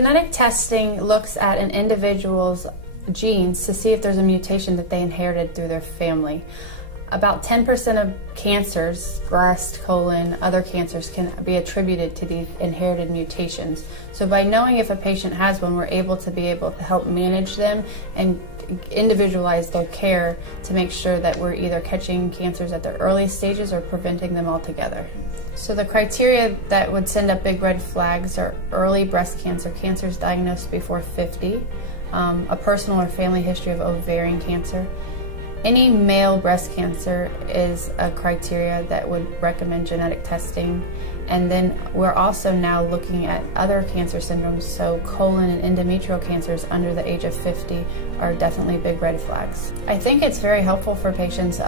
Genetic testing looks at an individual's genes to see if there's a mutation that they inherited through their family. About 10% of cancers, breast, colon, other cancers, can be attributed to these inherited mutations. So by knowing if a patient has one, we're able to help manage them and individualize their care to make sure that we're either catching cancers at their earliest stages or preventing them altogether. So the criteria that would send up big red flags are early breast cancer, cancers diagnosed before 50, a personal or family history of ovarian cancer. Any male breast cancer is a criteria that would recommend genetic testing. And then we're also now looking at other cancer syndromes, so colon and endometrial cancers under the age of 50 are definitely big red flags. I think it's very helpful for patients.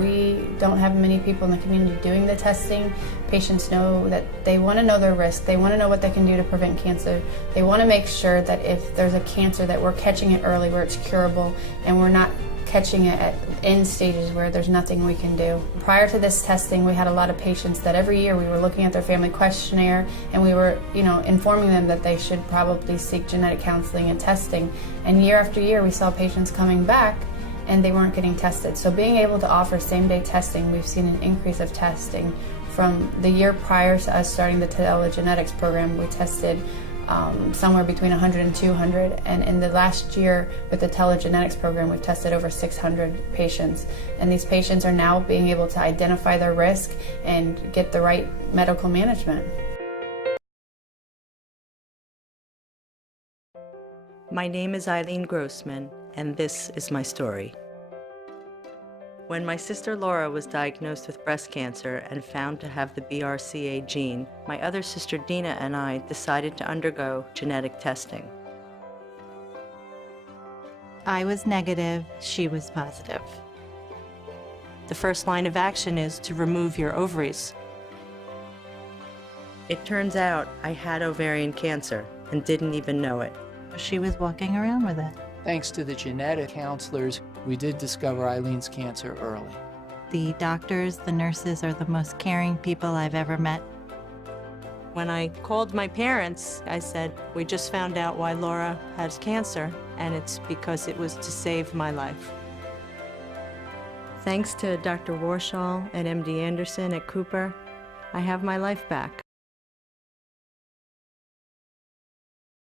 We don't have many people in the community doing the testing. Patients know that they want to know their risk. They want to know what they can do to prevent cancer. They want to make sure that if there's a cancer that we're catching it early where it's curable and we're not catching it at end stages where there's nothing we can do. Prior to this testing, we had a lot of patients that every year we were looking at their family questionnaire and we were, informing them that they should probably seek genetic counseling and testing. And year after year, we saw patients coming back and they weren't getting tested. So being able to offer same-day testing, we've seen an increase of testing. From the year prior to us starting the telegenetics program, we tested somewhere between 100 and 200, and in the last year with the telegenetics program we've tested over 600 patients, and these patients are now being able to identify their risk and get the right medical management. My name is Eileen Grossman, and this is my story. When my sister Laura was diagnosed with breast cancer and found to have the BRCA gene, my other sister Dina and I decided to undergo genetic testing. I was negative, she was positive. The first line of action is to remove your ovaries. It turns out I had ovarian cancer and didn't even know it. She was walking around with it. Thanks to the genetic counselors, we did discover Eileen's cancer early. The doctors, the nurses are the most caring people I've ever met. When I called my parents, I said, we just found out why Laura has cancer, and it's because it was to save my life. Thanks to Dr. Warshall and MD Anderson at Cooper, I have my life back.